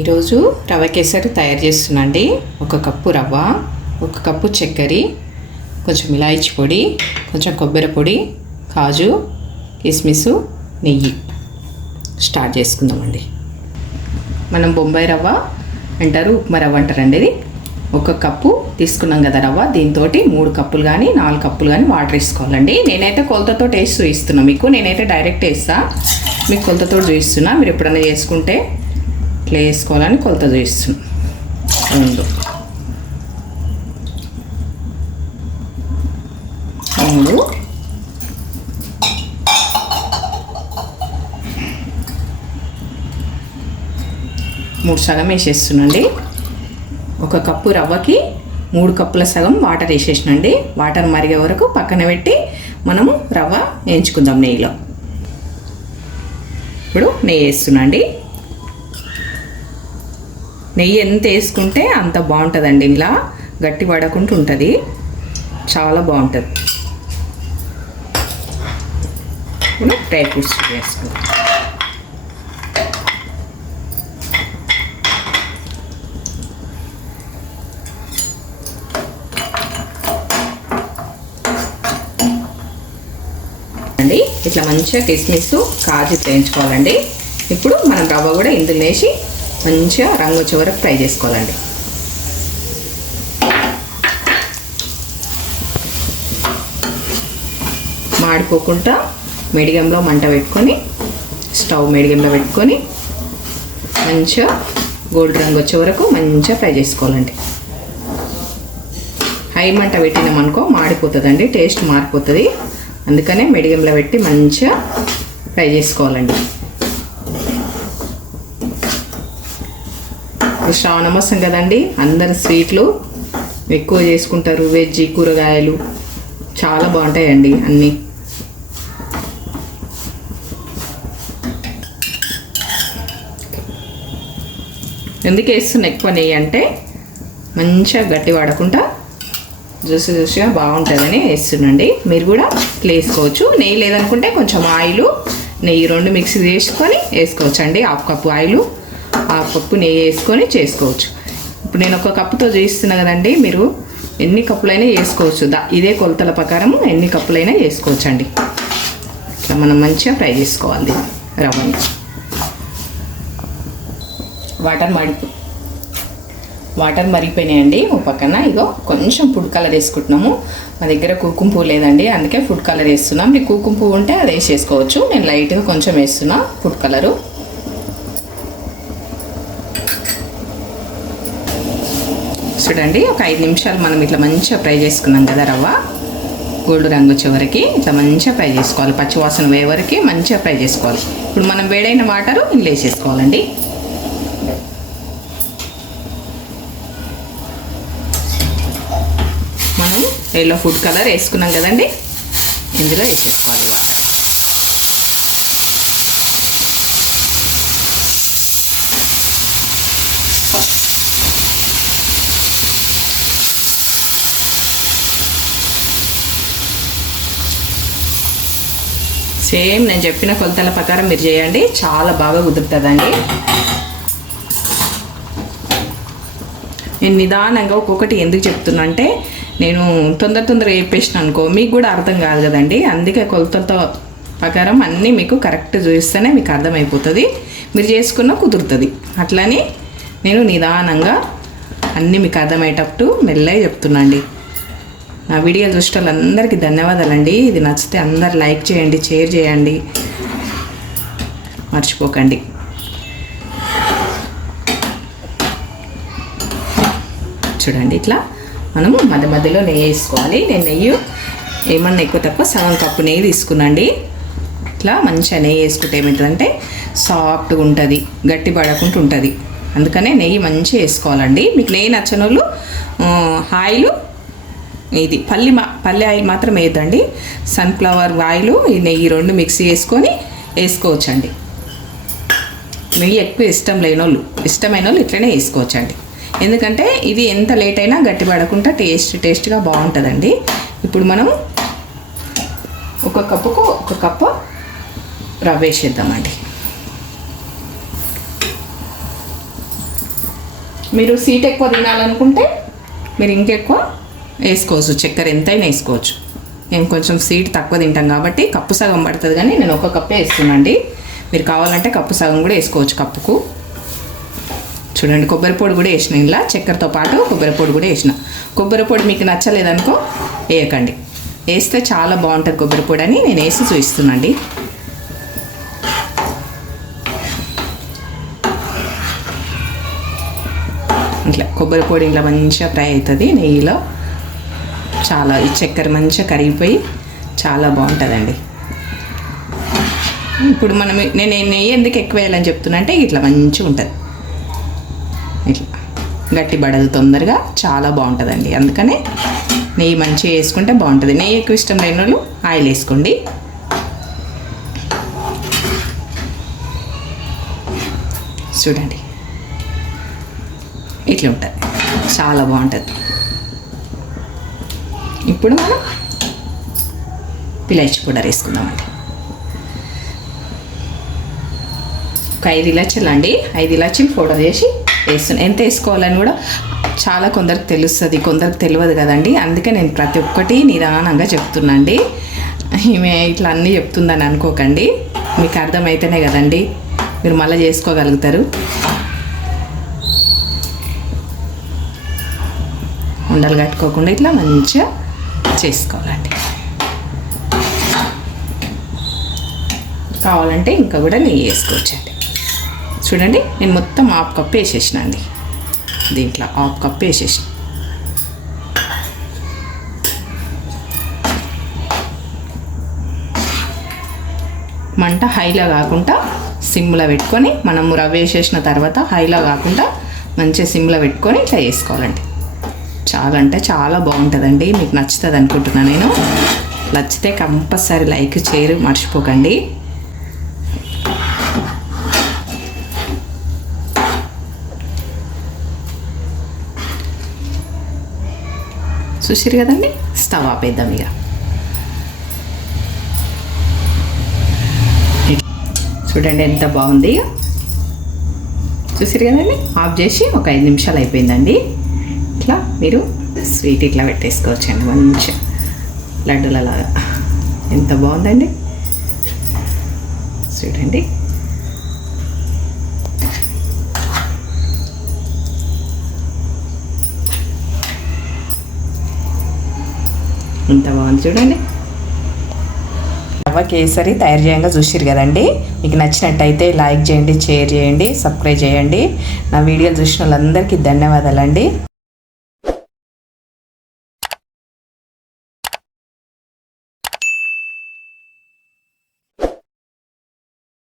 ఈరోజు రవ కేసరి తయారు చేస్తున్నాండి ఒక కప్పు రవ్వ ఒక కప్పు చక్కెర కొంచెం ఇలాయిచి పొడి కొంచెం కొబ్బరి పొడి కాజు కిస్మిస్ నెయ్యి. స్టార్ట్ చేసుకుందామండి. మనం బొంబాయి రవ్వ అంటారు ఉప్మా రవ్వ అంటారండి ఇది. ఒక కప్పు తీసుకున్నాం కదా రవ్వ దీంతో మూడు కప్పులు కానీ నాలుగు కప్పులు కానీ వాటర్ వేసుకోవాలండి. నేనైతే కొలతతో టేస్ట్ చూపిస్తున్నా మీకు నేనైతే డైరెక్ట్ వేస్తా. మీకు కొలతతో చూపిస్తున్నా మీరు ఎప్పుడైనా చేసుకుంటే ఇట్లా వేసుకోవాలని కొలత చేస్తున్నాం. రెండు మూడు. మూడు సగం వేసేస్తున్నాండి ఒక కప్పు రవ్వకి మూడు కప్పుల సగం వాటర్ వేసేసినండి. వాటర్ మరిగే వరకు పక్కన పెట్టి మనము రవ్వ వేయించుకుందాం నెయ్యిలో. ఇప్పుడు నెయ్యి వేస్తున్నాండి. నెయ్యి ఎంత వేసుకుంటే అంత బాగుంటుందండి ఇలా గట్టి పడకుండా ఉంటుంది. చాలా బాగుంటుంది. ఇప్పుడు డ్రై ఫ్రూట్స్ వేసుకుందాం. అండి ఇట్లా మంచిగా కిస్మిస్ కాజు వేయించుకోవాలండి. ఇప్పుడు మనం రవ్వ కూడా ఇందులో వేసి మంచిగా రంగు వచ్చే వరకు ఫ్రై చేసుకోవాలండి. మాడిపోకుండా మీడియంలో మంట పెట్టుకొని స్టవ్ మీడియంలో పెట్టుకొని మంచిగా గోల్డ్ రంగు వచ్చే వరకు మంచిగా ఫ్రై చేసుకోవాలండి. హై మంట పెట్టినామనుకో మాడిపోతుందండి టేస్ట్ మారిపోతుంది. అందుకనే మీడియంలో పెట్టి మంచిగా ఫ్రై చేసుకోవాలండి. శ్రావణ మాసం కదండి. అందరు స్వీట్లు ఎక్కువ చేసుకుంటారు. వెజ్ కూరగాయలు చాలా బాగుంటాయండి అన్నీ. ఎందుకు వేస్తున్నా ఎక్కువ నెయ్యి అంటే మంచిగా గట్టి పడకుండా జ్యూస్ జ్యూస్గా బాగుంటుందని వేస్తున్నాండి. మీరు కూడా వేసుకోవచ్చు. నెయ్యి లేదనుకుంటే కొంచెం ఆయిల్ నెయ్యి రెండు మిక్స్ చేసుకొని వేసుకోవచ్చు అండి హాఫ్ కప్పు ఆయిల్. ఆ పప్పు నెయ్యి వేసుకొని చేసుకోవచ్చు. ఇప్పుడు నేను ఒక కప్పుతో చేయిస్తున్నా కదండి మీరు ఎన్ని కప్పులైనా వేసుకోవచ్చు. దా ఇదే కొలతల ప్రకారం ఎన్ని కప్పులైనా వేసుకోవచ్చు అండి ఇట్లా మనం మంచిగా ఫ్రై చేసుకోవాలి రవ్వని. Water మడిపో water మరిగిపోయినాయండి. ఓ పక్కన ఇగో కొంచెం ఫుడ్ కలర్ వేసుకుంటున్నాము. మా దగ్గర కుంకుమ పువ్వు లేదండి అందుకే ఫుడ్ కలర్ వేస్తున్నాం. మీకు కుంకుమ పువ్వు ఉంటే అది వేసేసుకోవచ్చు. నేను లైట్గా కొంచెం వేస్తున్నా ఫుడ్ కలరు చూడండి ఒక ఐదు నిమిషాలు మనం ఇట్లా మంచిగా ఫ్రై చేసుకున్నాం కదా రవ్వ. గోల్డ్ రంగు వచ్చేవరకు ఇట్లా మంచిగా ఫ్రై చేసుకోవాలి. పచ్చివాసన వేవరకు మంచిగా ఫ్రై చేసుకోవాలి. ఇప్పుడు మనం వేడైన వాటర్ ఇందులో వేసేసుకోవాలండి. మనం ఎల్లో ఫుడ్ కలర్ వేసుకున్నాం కదండి. ఇందులో వేసేసుకోవాలి వాటర్ సేమ్ నేను చెప్పిన కొలతల ప్రకారం మీరు చేయండి. చాలా బాగా కుదురుతుందండి. నేను నిదానంగా ఒక్కొక్కటి ఎందుకు చెప్తున్నా అంటే నేను తొందర తొందర వేపేసిన అనుకో మీకు కూడా అర్థం కాదు కదండి. అందుకే కొలతలతో ప్రకారం అన్నీ మీకు కరెక్ట్ చూపిస్తేనే మీకు అర్థమైపోతుంది. మీరు చేసుకున్న కుదురుతుంది. అట్లని నేను నిదానంగా అన్నీ మీకు అర్థమయ్యేటట్టు మెల్లగా చెప్తున్నాండి. నా వీడియో చూసిన వాళ్ళందరికీ ధన్యవాదాలండి. ఇది నచ్చితే అందరు లైక్ చేయండి షేర్ చేయండి. మర్చిపోకండి. చూడండి ఇట్లా మనము మధ్య మధ్యలో నెయ్యి వేసుకోవాలి. నేను నెయ్యి ఏమన్నా ఎక్కువ తక్కువ సగం కప్పు నెయ్యి తీసుకున్నాండి. ఇట్లా మంచిగా నెయ్యి వేసుకుంటే ఏమవుతుందంటే సాఫ్ట్గా ఉంటుంది గట్టి పడకుండా ఉంటుంది అందుకనే నెయ్యి మంచిగా వేసుకోవాలండి. మీకు నెయ్యి నచ్చని వాళ్ళు ఆయిల్ ఇది పల్లి మా పల్లి ఆయిల్ మాత్రం వేయద్దండి. సన్ఫ్లవర్ ఆయిల్ ఈ నెయ్యి రెండు మిక్స్ చేసుకొని వేసుకోవచ్చండి. నెయ్యి ఎక్కువ ఇష్టం లేని వాళ్ళు ఇష్టమైన వాళ్ళు ఇట్లనే వేసుకోవచ్చండి. ఎందుకంటే ఇది ఎంత లేట్ అయినా గట్టి పడకుండా టేస్ట్ టేస్ట్గా బాగుంటుందండి. ఇప్పుడు మనం ఒక కప్పుకు ఒక కప్పు రవ్వ వేసేద్దామండి. మీరు సీట్ ఎక్కువ తినాలనుకుంటే మీరు ఇంకెక్కువ వేసుకోవచ్చు చక్కెర ఎంతైనా వేసుకోవచ్చు. నేను కొంచెం స్వీట్ తక్కువ తింటాం కాబట్టి కప్పు సగం పడుతుంది కానీ నేను ఒక కప్పే వేస్తున్నాండి మీరు కావాలంటే కప్పు సగం కూడా వేసుకోవచ్చు కప్పుకు. చూడండి కొబ్బరి పొడి కూడా వేసిన ఇలా చక్కెరతో పాటు కొబ్బరి పొడి కూడా వేసిన. కొబ్బరి పొడి మీకు నచ్చలేదనుకో వేయకండి. వేస్తే చాలా బాగుంటుంది కొబ్బరి పొడి అని నేను వేసి చూపిస్తున్నాండి ఇట్లా కొబ్బరి పొడి ఇలా మంచిగా ఫ్రై అవుతుంది నెయ్యిలో. చాలా ఈ చక్కెర మంచిగా కరిగిపోయి చాలా బాగుంటుందండి. ఇప్పుడు మనం నేను నెయ్యి ఎందుకు ఎక్కువ వేయాలని చెప్తున్నా అంటే ఇట్లా మంచిగా ఉంటుంది. ఇట్లా గట్టి పడదు తొందరగా చాలా బాగుంటుందండి. అందుకనే నెయ్యి మంచిగా వేసుకుంటే బాగుంటుంది. నెయ్యి ఎక్కువ ఇష్టం లేని వాళ్ళు ఆయిల్ వేసుకోండి. చూడండి. ఇట్లా ఉంటుంది. చాలా బాగుంటుంది. ఇప్పుడు మనం పిలాచి పౌడర్ వేసుకుందామండి. ఒక ఐదు ఇలాచీలు అండి. ఐదు ఇలాచీలు పౌడర్ చేసి వేస్తున్నాను ఎంత వేసుకోవాలని కూడా చాలా కొందరికి తెలుస్తుంది. కొందరికి తెలియదు కదండి. అందుకే నేను ప్రతి ఒక్కటి నిదానంగా చెప్తున్నాండి. ఈమె ఇట్లా అన్నీ చెప్తుందని అనుకోకండి. మీకు అర్థమైతేనే కదండి. మీరు మళ్ళీ చేసుకోగలుగుతారు. ఉండలు కట్టుకోకుండా ఇట్లా మంచిగా చేసుకోవాలండి. కావాలంటే ఇంకా కూడా నెయ్యి వేసుకోవచ్చండి. చూడండి నేను మొత్తం హాఫ్ కప్ వేసేసిన అండి. దీంట్లో హాఫ్ కప్ వేసేసిన. మంట హైలో కాకుండా సిమ్లో పెట్టుకొని మనము రవ్వ వేసేసిన తర్వాత హైలో కాకుండా మంచిగా సిమ్లో పెట్టుకొని ఇట్లా వేసుకోవాలండి. చాలా అంటే చాలా బాగుంటుందండి. మీకు నచ్చుతుంది అనుకుంటున్నాను నేను. నచ్చితే కంపల్సరీ లైక్ చేయరు మర్చిపోకండి. చూసిరు కదండి? స్టవ్ ఆపేద్దాం ఇక. చూడండి ఎంత బాగుంది. చూసిరు కదండి? ఆఫ్ చేసి ఒక ఐదు నిమిషాలు అయిపోయిందండి. ఇట్లా మీరు స్వీట్ ఇట్లా పెట్టేసుకోవచ్చండి మంచిగా. లడ్డులలాగా. ఎంత బాగుందండి? చూడండి. ఎంత బాగుంది చూడండి. రవ్వ కేసరి తయారు చేయంగా చూసిరు కదండి? మీకు నచ్చినట్టయితే లైక్ చేయండి షేర్ చేయండి సబ్స్క్రైబ్ చేయండి. నా వీడియోలు చూసిన వాళ్ళందరికీ ధన్యవాదాలండి.